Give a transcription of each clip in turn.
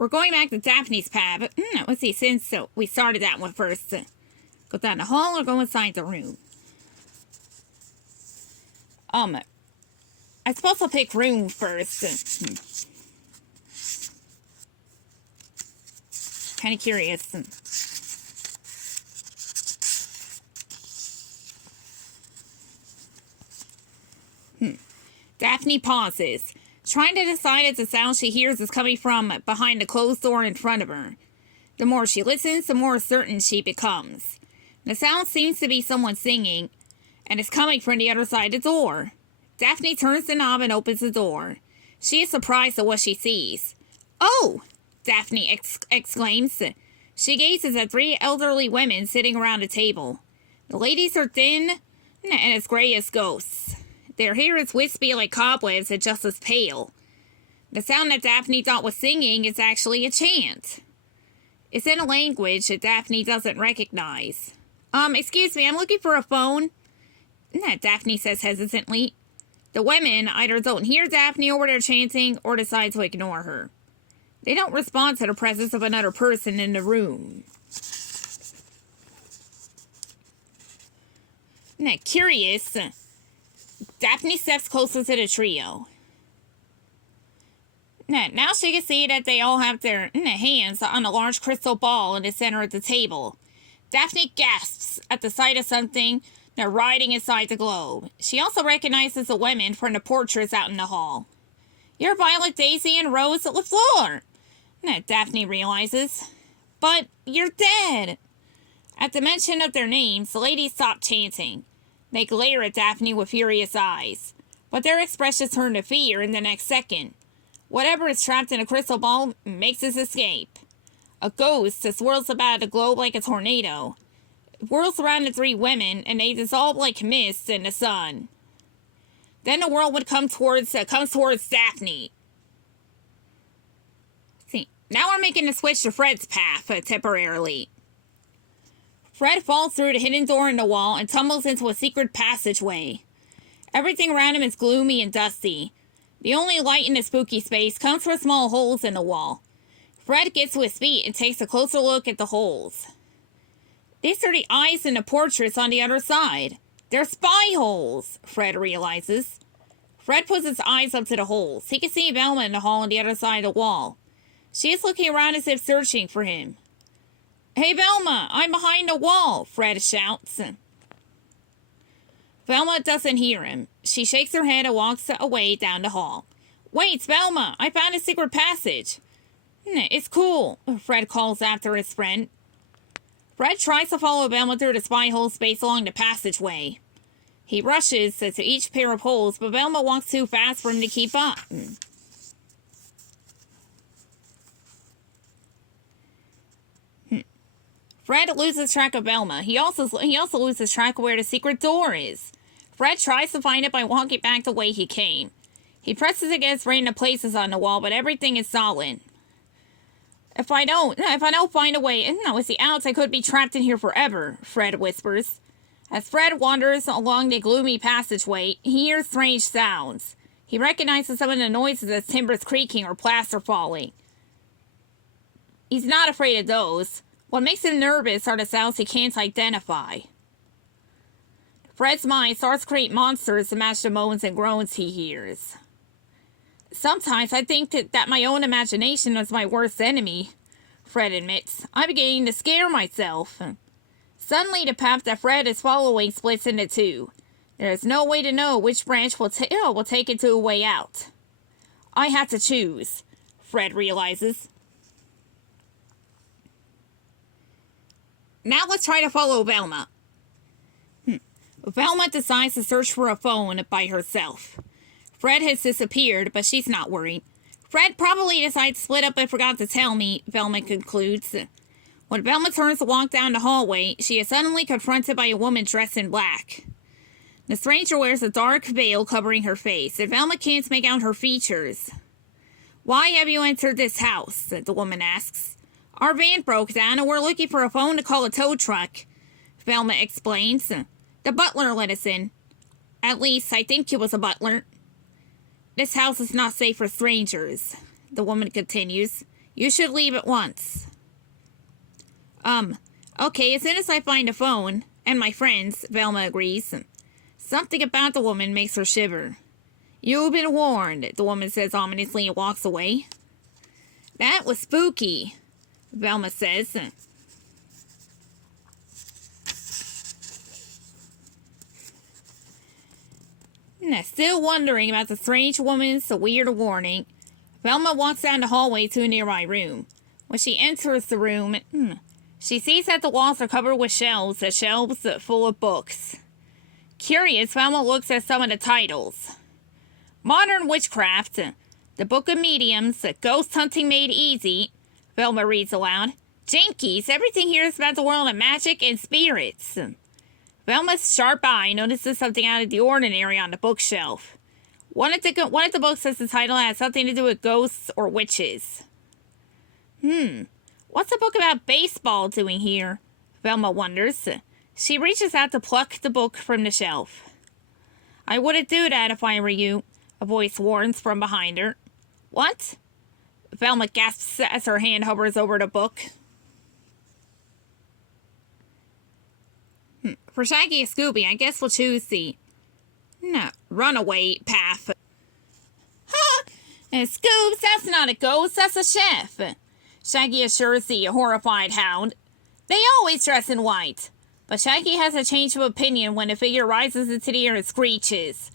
We're going back to Daphne's pad, but let's see, since we started that one first. Go down the hall or go inside the room? I suppose I'll pick room first. Kind of curious. Daphne pauses, trying to decide if the sound she hears is coming from behind the closed door in front of her. The more she listens, the more certain she becomes. The sound seems to be someone singing, and it's coming from the other side of the door. Daphne turns the knob and opens the door. She is surprised at what she sees. "Oh!" Daphne exclaims. She gazes at 3 elderly women sitting around a table. The ladies are thin and as gray as ghosts. Their hair is wispy like cobwebs and just as pale. The sound that Daphne thought was singing is actually a chant. It's in a language that Daphne doesn't recognize. Excuse me, I'm looking for a phone," Daphne says hesitantly. The women either don't hear Daphne or they're chanting or decide to ignore her. They don't respond to the presence of another person in the room. Curious, Daphne steps closer to the trio. Now she can see that they all have their hands on a large crystal ball in the center of the table. Daphne gasps at the sight of something riding inside the globe. She also recognizes the women from the portraits out in the hall. "You're Violet, Daisy, and Rose LaFleur," Daphne realizes. "But you're dead." At the mention of their names, the ladies stop chanting. They glare at Daphne with furious eyes, but their expressions turn to fear in the next second. Whatever is trapped in a crystal ball makes its escape. A ghost swirls about the globe like a tornado. It whirls around the 3 women, and they dissolve like mist in the sun. Then the whirlwind comes towards Daphne. See, now we're making the switch to Fred's path temporarily. Fred falls through the hidden door in the wall and tumbles into a secret passageway. Everything around him is gloomy and dusty. The only light in the spooky space comes from small holes in the wall. Fred gets to his feet and takes a closer look at the holes. These are the eyes in the portraits on the other side. They're spy holes, Fred realizes. Fred puts his eyes up to the holes. He can see Velma in the hall on the other side of the wall. She is looking around as if searching for him. "Hey, Velma, I'm behind the wall," Fred shouts. Velma doesn't hear him. She shakes her head and walks away down the hall. "Wait, Velma, I found a secret passage." "It's cool," Fred calls after his friend. Fred tries to follow Velma through the spy hole space along the passageway. He rushes to each pair of holes, but Velma walks too fast for him to keep up. Fred loses track of Velma. He also loses track of where the secret door is. Fred tries to find it by walking back the way he came. He presses against random places on the wall, but everything is solid. If I don't find a way with the outs, I could be trapped in here forever," Fred whispers. As Fred wanders along the gloomy passageway, he hears strange sounds. He recognizes some of the noises as timbers creaking or plaster falling. He's not afraid of those. What makes him nervous are the sounds he can't identify. Fred's mind starts to create monsters to match the moans and groans he hears. "Sometimes I think that my own imagination is my worst enemy," Fred admits. "I'm beginning to scare myself." Suddenly, the path that Fred is following splits into 2. There is no way to know which branch will take it to a way out. "I have to choose," Fred realizes. Now let's try to follow Velma. Velma decides to search for a phone by herself. Fred has disappeared, but she's not worried. "Fred probably decided to split up and forgot to tell me," Velma concludes. When Velma turns to walk down the hallway, she is suddenly confronted by a woman dressed in black. The stranger wears a dark veil covering her face, and Velma can't make out her features. "Why have you entered this house?" the woman asks. "Our van broke down and we're looking for a phone to call a tow truck," Velma explains. "The butler let us in. At least, I think he was a butler." "This house is not safe for strangers," the woman continues. You should leave at once. Okay, as soon as I find a phone, and my friends, Velma agrees. Something about the woman makes her shiver. You've been warned, the woman says ominously and walks away. That was spooky, Velma says. Still wondering about the strange woman's weird warning, Velma walks down the hallway to a nearby room. When she enters the room, she sees that the walls are covered with shelves full of books. Curious, Velma looks at some of the titles. Modern Witchcraft, The Book of Mediums, Ghost Hunting Made Easy, Velma reads aloud. Jinkies, everything here is about the world of magic and spirits. Velma's sharp eye notices something out of the ordinary on the bookshelf. One of the books says the title has something to do with ghosts or witches. What's a book about baseball doing here? Velma wonders. She reaches out to pluck the book from the shelf. I wouldn't do that if I were you, a voice warns from behind her. What? Velma gasps as her hand hovers over the book. For Shaggy and Scooby, I guess we'll choose the runaway path. Ha! And Scoobs, that's not a ghost, that's a chef. Shaggy assures the horrified hound. They always dress in white. But Shaggy has a change of opinion when the figure rises into the air and screeches.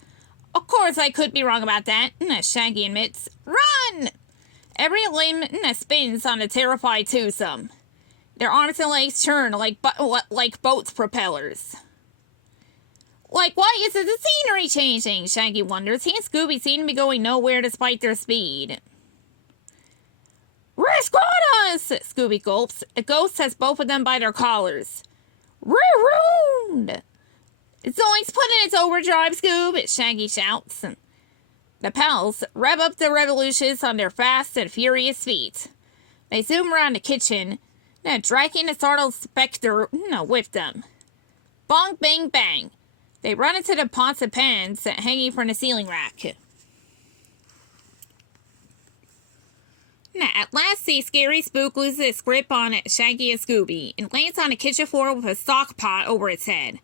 Of course, I could be wrong about that, Shaggy admits. Run! Every limb spins on the terrified twosome. Their arms and legs churn like boats' propellers. Like, why isn't the scenery changing? Shaggy wonders. He and Scooby seem to be going nowhere despite their speed. Risk on us! Scooby gulps. A ghost has both of them by their collars. Ruined! It's only putting its overdrive, Scoob, Shaggy shouts. The pals rev up the revolutions on their fast and furious feet. They zoom around the kitchen, dragging the startled specter with them. Bong, bang, bang. They run into the pots and pans hanging from the ceiling rack. At last, the scary spook loses its grip on Shaggy and Scooby and lands on the kitchen floor with a stock pot over its head.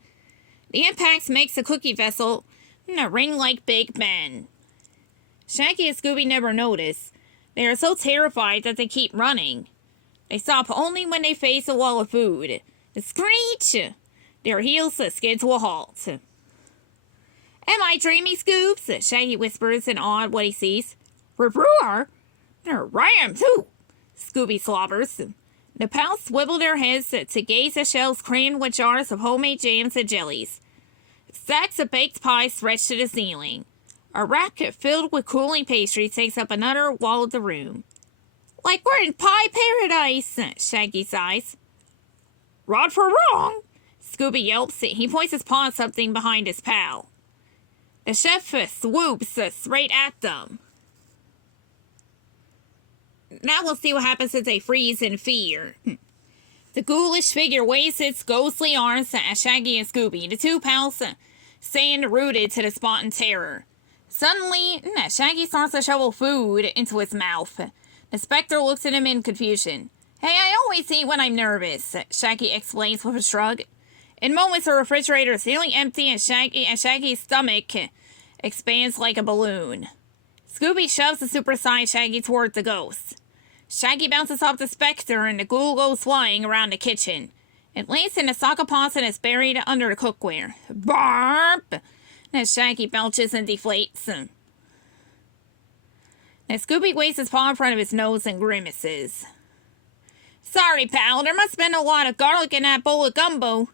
The impact makes the cookie vessel ring like Big Ben. Shaggy and Scooby never notice. They are so terrified that they keep running. They stop only when they face a wall of food. The screech! Their heels skid to a halt. Am I dreaming, Scoops? Shaggy whispers in awe at what he sees. Roar! I am too! Scooby slobbers. The pals swivel their heads to gaze at shelves crammed with jars of homemade jams and jellies. Stacks of baked pies stretch to the ceiling. A rack filled with cooling pastries takes up another wall of the room. Like we're in pie paradise, Shaggy sighs. Rod for wrong! Scooby yelps. He points his paw at something behind his pal. The chef swoops straight at them. Now we'll see what happens as they freeze in fear. The ghoulish figure waves its ghostly arms at Shaggy and Scooby. The two pals stand rooted to the spot in terror. Suddenly, Shaggy starts to shovel food into his mouth. The specter looks at him in confusion. Hey, I always eat when I'm nervous, Shaggy explains with a shrug. In moments, the refrigerator is nearly empty and Shaggy's stomach expands like a balloon. Scooby shoves the supersized Shaggy toward the ghost. Shaggy bounces off the specter and the ghoul goes flying around the kitchen. It lands in a sock pot and is buried under the cookware. Barp! As Shaggy belches and deflates. Now Scooby waves his paw in front of his nose and grimaces. Sorry, pal, there must have been a lot of garlic in that bowl of gumbo,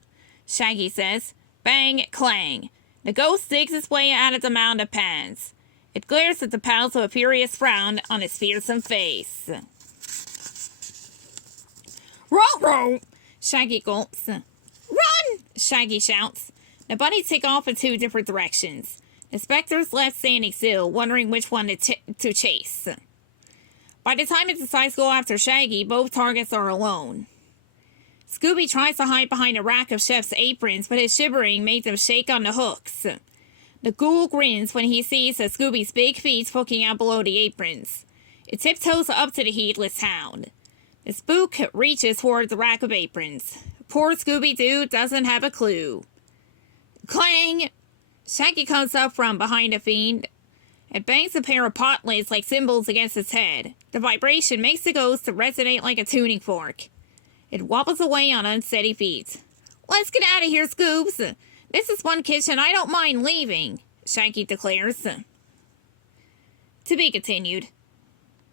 Shaggy says. Bang, clang. The ghost digs its way out of the mound of pans. It glares at the pals with a furious frown on its fearsome face. Row! Shaggy gulps. Run! Shaggy shouts. The bunnies take off in two different directions. The specter's left standing still, wondering which one to chase. By the time it decides to go after Shaggy, both targets are alone. Scooby tries to hide behind a rack of chef's aprons, but his shivering makes him shake on the hooks. The ghoul grins when he sees Scooby's big feet poking out below the aprons. It tiptoes up to the heedless hound. The spook reaches toward the rack of aprons. Poor Scooby-Doo doesn't have a clue. Clang! Shaggy comes up from behind the fiend and bangs a pair of pot lids like cymbals against its head. The vibration makes the ghost resonate like a tuning fork. It wobbles away on unsteady feet. Let's get out of here, Scoobs. This is one kitchen I don't mind leaving, Shaggy declares. To be continued.